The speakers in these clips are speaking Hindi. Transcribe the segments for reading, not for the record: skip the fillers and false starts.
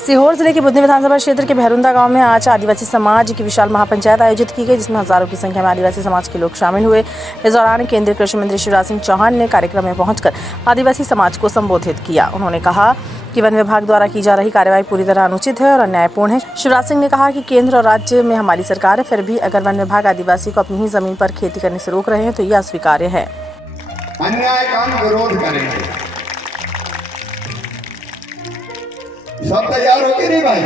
सीहोर जिले के बुधनी विधानसभा क्षेत्र के भैरुंदा गांव में आज आदिवासी समाज की विशाल महापंचायत आयोजित की गई, जिसमें हजारों की संख्या में आदिवासी समाज के लोग शामिल हुए। इस दौरान केंद्रीय कृषि मंत्री शिवराज सिंह चौहान ने कार्यक्रम में पहुंचकर आदिवासी समाज को संबोधित किया। उन्होंने कहा कि वन विभाग द्वारा की जा रही कार्रवाई पूरी तरह अनुचित है और अन्यायपूर्ण है। शिवराज सिंह ने कहा कि केंद्र और राज्य में हमारी सरकार है, फिर भी अगर वन विभाग आदिवासी को अपनी ही जमीन पर खेती करने से रोक रहे हैं तो यह अस्वीकार्य है। अन्याय का विरोध करेंगे। सब तैयार हो के नहीं भाई?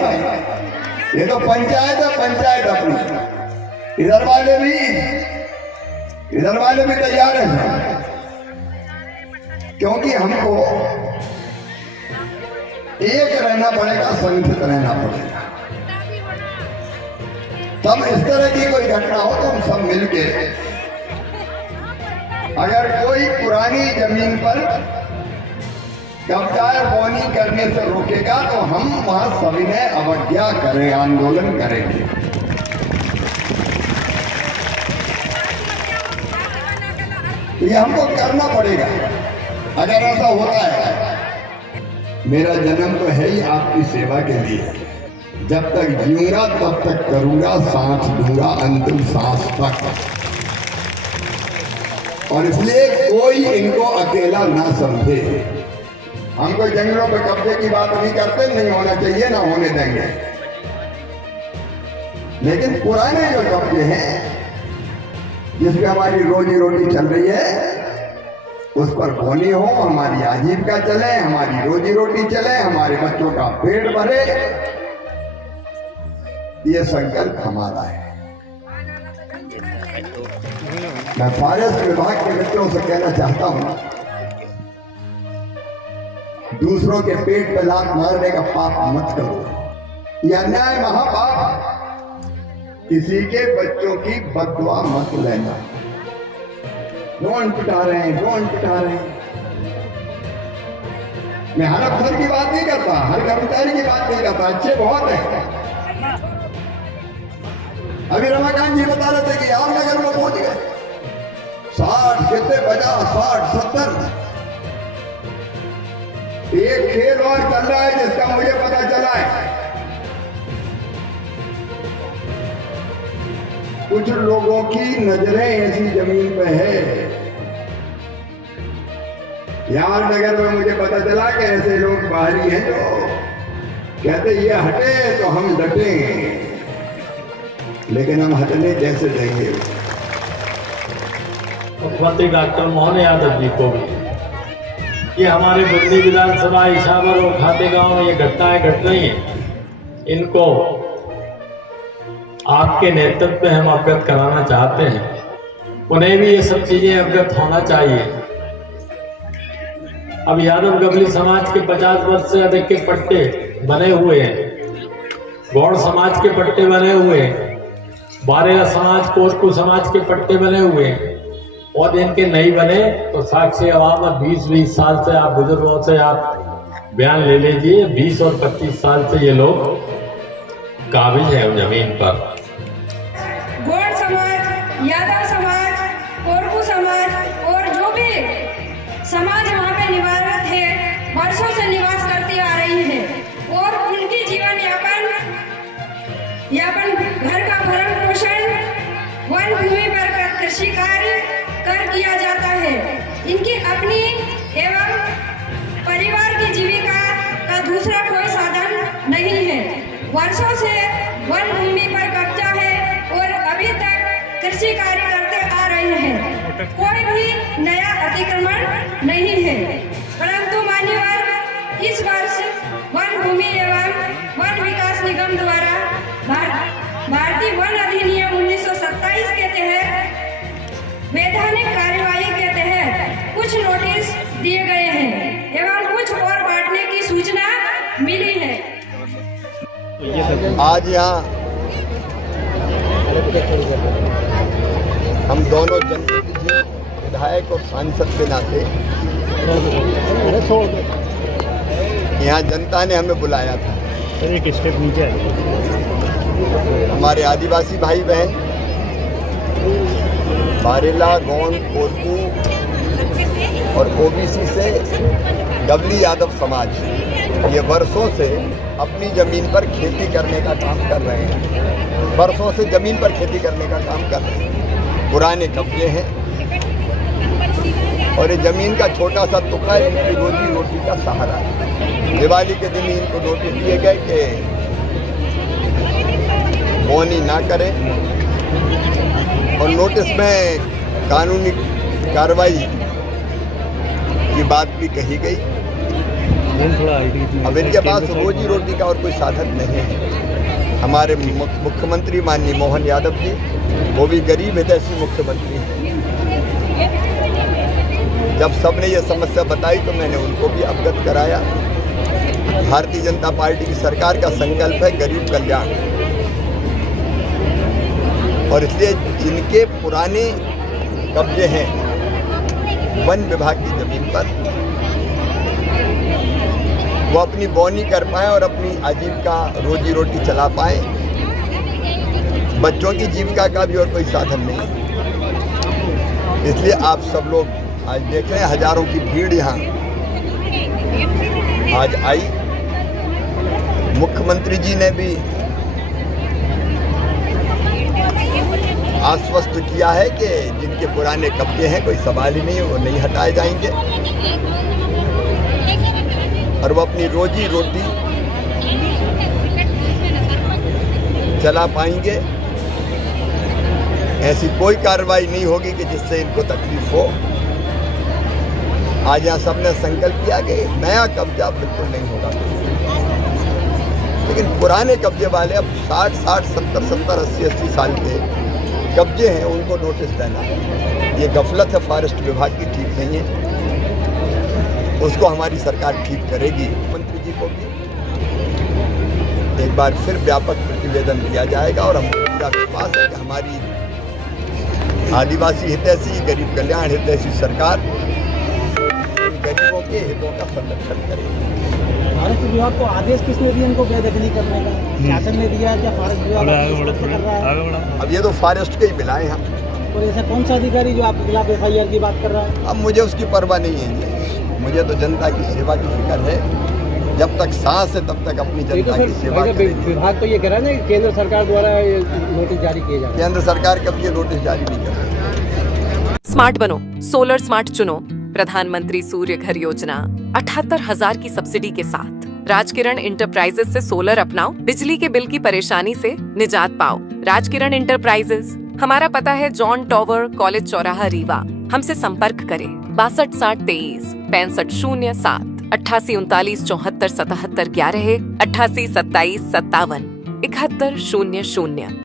ये तो पंचायत है, पंचायत अपनी। इधर वाले भी तैयार हैं, क्योंकि हमको एक रहना पड़ेगा, संगठित रहना पड़ेगा। तब इस तरह की कोई घटना हो तो हम सब मिलके, अगर कोई पुरानी जमीन पर कब्जा बोनी करने से रोकेगा तो हम वहां सविनय अवज्ञा करें, आंदोलन करेंगे। ये हमको करना पड़ेगा। अगर ऐसा होता है, मेरा जन्म तो है ही आपकी सेवा के लिए। जब तक जीऊंगा तब तक करूंगा, सांस दूंगा अंतिम सांस तक। और इसलिए कोई इनको अकेला ना समझे। हम कोई जंगलों पे कब्जे की बात नहीं करते, नहीं होना चाहिए, ना होने देंगे। लेकिन पुराने जो कब्जे हैं, जिसमें हमारी रोजी रोटी चल रही है, उस पर बोनी हो, हमारी आजीविका चले, हमारी रोजी रोटी चले, हमारे बच्चों का पेट भरे, ये संकल्प हमारा है। मैं फॉरेस्ट विभाग के मित्रों से कहना चाहता हूं, दूसरों के पेट पे लात मारने का पाप मत करो। यह अन्याय महापाप। किसी के बच्चों की बददुआ मत लेना। ड्रोन पिटा रहे हैं। मैं हर अफसर की बात नहीं करता, हर कर्मचारी की बात नहीं करता, अच्छे बहुत है। अभी रमाकांत जी बता रहे थे कि रामनगर में पहुंच गए 60 कितने 50 60 70। एक खेल और चल रहा है जिसका मुझे पता चला है। कुछ लोगों की नजरें ऐसी जमीन पे है। यार नगर में मुझे पता चला कि ऐसे लोग बाहरी हैं जो कहते ये हटे तो हम डटेंगे, लेकिन हम हटने कैसे देंगे। मुख्यमंत्री डॉक्टर मोहन यादव जी को भी ये हमारे बुधनी विधानसभा इछावर और खातेगांव में ये घटनाएं घट रही हैं, इनको आपके नेतृत्व में हम अवगत कराना चाहते हैं। उन्हें भी ये सब चीजें अवगत होना चाहिए। अब यादव गबली समाज के 50 वर्ष से अधिक के पट्टे बने हुए हैं, गौड़ समाज के पट्टे बने हुए हैं, बारेला समाज कोरकू समाज के पट्टे बने हुए हैं, और इनके नहीं बने तो साक्षी अवाम 20-20 साल से आप बुजुर्गों से आप बयान ले लीजिए, 20 और 25 साल से ये लोग काबिज हैं जमीन पर। गौड़ समाज, यादव समाज, कोरकू समाज और जो भी समाज वहाँ पे निवासित है, वर्षों से निवास करती आ रही है, और उनकी जीवन यापन घर का भरण पोषण वन भूमि पर कृषि कार्य कर किया जाता है। इनकी अपनी एवं परिवार की जीविका का दूसरा कोई साधन नहीं है। वर्षों से वन भूमि पर कब्जा है और अभी तक कृषि कार्य करते आ रहे हैं। कोई भी नया अतिक्रमण नहीं है, परंतु मान्यवर इस वर्ष वन भूमि एवं वन विकास निगम द्वारा भारतीय वन अधिनियम 1927 के तहत वैधानिक कार्यवाही के तहत कुछ नोटिस दिए गए हैं एवं कुछ और बांटने की सूचना मिली है। आज यहाँ हम दोनों जनप्रतिनिधि, विधायक और सांसद के नाते यहाँ जनता ने हमें बुलाया था। एक स्टेप नीचे हमारे आदिवासी भाई बहन बारेला, गौंड, कोरकू और ओबीसी से गवली यादव समाज ये वर्षों से अपनी ज़मीन पर खेती करने का काम कर रहे हैं, वर्षों से ज़मीन पर खेती करने का काम कर रहे हैं। पुराने कब्जे हैं और ये ज़मीन का छोटा सा टुकड़ा इनकी रोजी रोटी का सहारा है। दिवाली के दिन इनको नोटिस दिए गए कि बोनी ना करें और नोटिस में कानूनी कार्रवाई की बात भी कही गई। अब इनके पास रोजी रोटी का और कोई साधन नहीं है। हमारे मुख्यमंत्री माननीय मोहन यादव जी, वो भी गरीब हितैषी मुख्यमंत्री हैं। जब सबने ये समस्या बताई तो मैंने उनको भी अवगत कराया। भारतीय जनता पार्टी की सरकार का संकल्प है गरीब कल्याण, और इसलिए जिनके पुराने कब्जे हैं वन विभाग की जमीन पर, वो अपनी बोनी कर पाएँ और अपनी आजीविका रोजी रोटी चला पाएँ। बच्चों की जीविका का भी और कोई साधन नहीं। इसलिए आप सब लोग आज देख रहे हैं हजारों की भीड़ यहाँ आज आई। मुख्यमंत्री जी ने भी आश्वस्त किया है कि जिनके पुराने कब्जे हैं कोई सवाल ही नहीं है, वो नहीं हटाए जाएंगे और वो अपनी रोजी रोटी चला पाएंगे। ऐसी कोई कार्रवाई नहीं होगी कि जिससे इनको तकलीफ हो। आज यहाँ सबने संकल्प किया कि नया कब्जा बिल्कुल नहीं होगा, लेकिन पुराने कब्जे वाले अब 60, 70, 80 साल के कब्जे हैं, उनको नोटिस देना ये गफलत है फॉरेस्ट विभाग की, ठीक नहीं है। उसको हमारी सरकार ठीक करेगी। मंत्री जी को भी एक बार फिर व्यापक प्रतिवेदन दिया जाएगा और हमको पूरा विश्वास है कि हमारी आदिवासी हितैषी, गरीब कल्याण हितैषी सरकार गरीबों के हितों का संरक्षण करेगी। फॉरेस्ट विभाग को आदेश किसने दिया इनको बेदखली करने का? शासन ने दिया क्या फॉरेस्ट विभाग कर रहा है? अब ये तो फॉरेस्ट के ही मिलाए हैं। और ऐसा कौन सा अधिकारी जो आपके खिलाफ FIR की बात कर रहा है? अब मुझे उसकी परवाह नहीं है, मुझे तो जनता की सेवा की फिक्र है। जब तक सांस है तब तक अपनी जनता की सेवा करेंगे। विभाग तो ये कह रहा है ना कि केंद्र सरकार द्वारा नोटिस जारी किए जा रहे हैं। केंद्र सरकार कब ये नोटिस जारी नहीं कर रही। स्मार्ट बनो, सोलर स्मार्ट चुनो। प्रधानमंत्री सूर्य घर योजना 78,000 की सब्सिडी के साथ राजकिरण इंटरप्राइजेस से सोलर अपनाओ, बिजली के बिल की परेशानी से निजात पाओ। राजकिरण इंटरप्राइजेस, हमारा पता है जॉन टॉवर, कॉलेज चौराहा, रीवा। हमसे संपर्क करें 62 60 23 65 07 88 39 74 77 11 88 27 57 71 00।